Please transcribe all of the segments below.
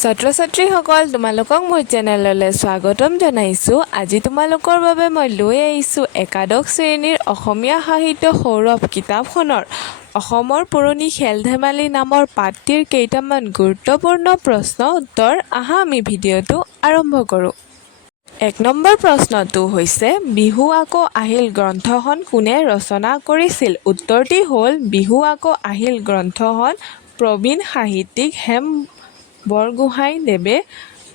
ছাত্ৰ-ছাত্ৰীসকল তোমালোকক মোৰ চেনেললৈ স্বাগতম জনাইছোঁ। আজি তোমালোকৰ বাবে মই লৈ আহিছোঁ একাদশ শ্ৰেণীৰ অসমীয়া সাহিত্য সৌৰভ কিতাপখনৰ অসমৰ পুৰণি খেল-ধেমালি নামৰ পাঠটিৰ কেইটামান গুৰুত্বপূৰ্ণ প্ৰশ্ন উত্তৰ। আহা আমি ভিডিঅ'টো আৰম্ভ কৰোঁ। ১ নম্বৰ প্ৰশ্নটো হৈছে বিহু আকৌ আহিল গ্ৰন্থখন কোনে ৰচনা কৰিছিল? উত্তৰটি হ'ল বিহু আকৌ আহিল গ্ৰন্থখন প্ৰবীণ সাহিত্যিক হেম বৰগোহাঁই দেৱে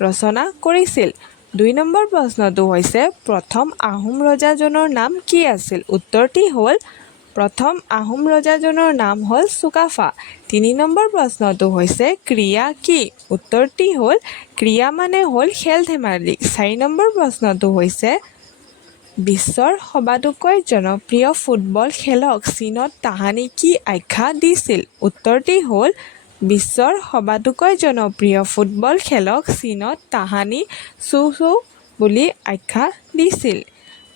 ৰচনা কৰিছিল। ২ নম্বৰ প্ৰশ্নটো হৈছে প্ৰথম আহোম ৰজাজনৰ নাম কি আছিল? উত্তৰটি হ'ল প্ৰথম আহোম ৰজাজনৰ নাম হ'ল চুকাফা। ৩ নম্বৰ প্ৰশ্নটো হৈছে ক্ৰীড়া কি? উত্তৰটি হ'ল ক্ৰীড়া মানে হ'ল খেল-ধেমালি। ৪ নম্বৰ প্ৰশ্নটো হৈছে বিশ্বৰ সবাতোকৈ জনপ্ৰিয় ফুটবল খেলক চীনত তাহানি কি আখ্যা দিছিল? উত্তৰটি হ'ল বিশ্বৰ সবাতোকৈ জনপ্ৰিয় ফুটবল খেলক চীনত তাহানি চৌ-চৌ বুলি আখ্যা দিছিল।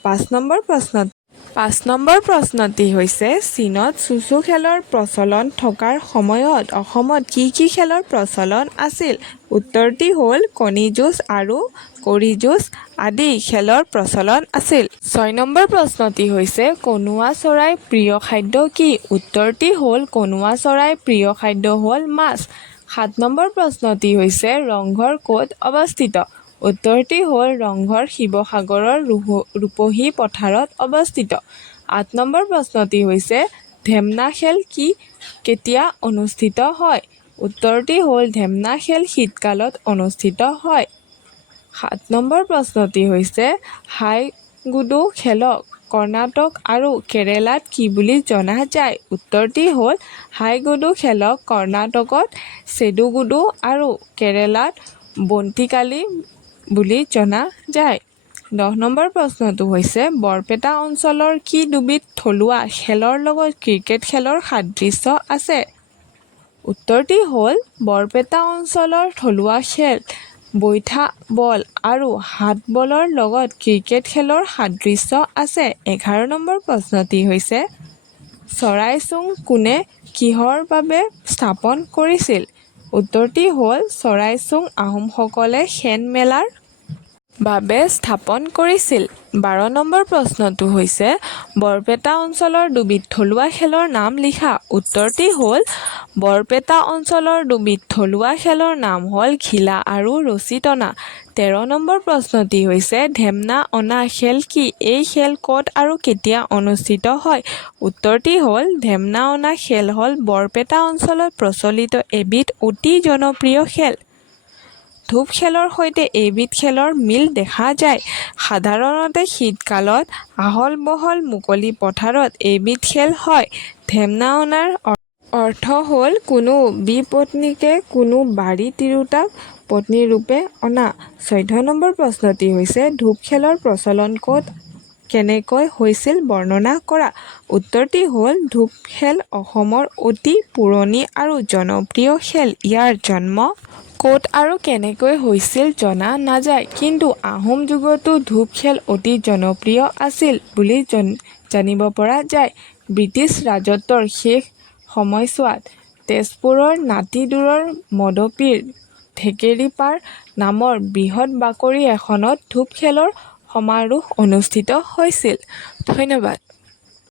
৫ নম্বৰ প্ৰশ্নটি হৈছে চীনত চৌ-চৌ খেলৰ প্ৰচলন থকাৰ সময়ত অসমত কি কি খেলৰ প্ৰচলন আছিল? উত্তৰটি হ'ল কণী যুঁজ আৰু কড়ি যুঁজ আদি খেলৰ প্ৰচলন আছিল। ৬ নম্বৰ প্ৰশ্নটি হৈছে কনুৱা চৰাইৰ প্ৰিয় খাদ্য কি? উত্তৰটি হ'ল কনুৱা চৰাইৰ প্ৰিয় খাদ্য হ'ল মাছ। ৭ নম্বৰ প্ৰশ্নটি হৈছে ৰংঘৰ ক'ত অৱস্থিত? উত্তৰটি হ'ল ৰংঘৰ শিৱসাগৰৰ ৰূপহী পথাৰত অৱস্থিত। ৮ নম্বৰ প্ৰশ্নটি হৈছে ধেমনা খেল কেতিয়া অনুষ্ঠিত হয়? উত্তৰটি হ'ল ধেমনা খেল শীতকালত অনুষ্ঠিত হয়। ৭ নম্বৰ প্ৰশ্নটি হৈছে হাইগুডু খেলক কৰ্ণাটক আৰু কেৰালাত কি বুলি জনা যায়? উত্তৰটি হ'ল হাইগুডু খেলক কৰ্ণাটকত চেডুগুডু আৰু কেৰালাত বন্তিকালী বুলি জনা যায়। ১০ নম্বৰ প্ৰশ্নটো হৈছে বৰপেটা অঞ্চলৰ কি দুবিধ থলুৱা খেলৰ লগত ক্ৰিকেট খেলৰ সাদৃশ্য আছে? উত্তৰটি হ'ল বৰপেটা অঞ্চলৰ থলুৱা খেল বইঠা বল আৰু হাত বলৰ লগত ক্ৰিকেট খেলৰ সাদৃশ্য আছে। ১১ নম্বৰ প্ৰশ্নটি হৈছে চৰাইচোং কোনে কিহৰ বাবে স্থাপন কৰিছিল? উত্তৰটি হ'ল চৰাইচোং আহোমসকলে শেন মেলাৰ বাবে স্থাপন কৰিছিল। ১২ নম্বৰ প্ৰশ্নটো হৈছে বৰপেটা অঞ্চলৰ দুবিধ থলুৱা খেলৰ নাম লিখা। উত্তৰটি হ'ল বৰপেটা অঞ্চলৰ দুবিধ থলুৱা খেলৰ নাম হ'ল ঘিলা আৰু ৰছী টনা। ১৩ নম্বৰ প্ৰশ্নটি হৈছে ধেমনা অনা খেল কি? এই খেল ক'ত আৰু কেতিয়া অনুষ্ঠিত হয়? উত্তৰটি হ'ল ধেমনা অনা খেল হ'ল বৰপেটা অঞ্চলত প্ৰচলিত এবিধ অতি জনপ্ৰিয় খেল। ধূপ খেলৰ সৈতে এইবিধ খেলৰ মিল দেখা যায়। সাধাৰণতে শীতকালত আহল-বহল মুকলি পথাৰত এইবিধ খেল হয়। ধেমনা অনাৰ অৰ্থ হ'ল কোনো বিপত্নীকে কোনো বাৰী তিৰোতাক পত্নীৰূপে অনা। ১৪ নম্বৰ প্ৰশ্নটি হৈছে ধূপ খেলৰ প্ৰচলন ক'ত কেনেকৈ হৈছিল বৰ্ণনা কৰা। উত্তৰটি হ'ল ধূপ খেল অসমৰ অতি পুৰণি আৰু জনপ্ৰিয় খেল। ইয়াৰ জন্ম ক'ত আৰু কেনেকৈ হৈছিল জনা নাযায়, কিন্তু আহোম যুগতো ধূপ খেল অতি জনপ্ৰিয় আছিল বুলি জানিব পৰা যায়। ব্ৰিটিছ ৰাজত্বৰ শেষ সময়ছোৱাত তেজপুৰৰ নাতিদূৰৰ মদপীৰ ঢেকেৰীপাৰ নামৰ বৃহৎ বাকৰি এখনত ধূপ খেলৰ সমাৰোহ অনুষ্ঠিত হৈছিল। ধন্যবাদ।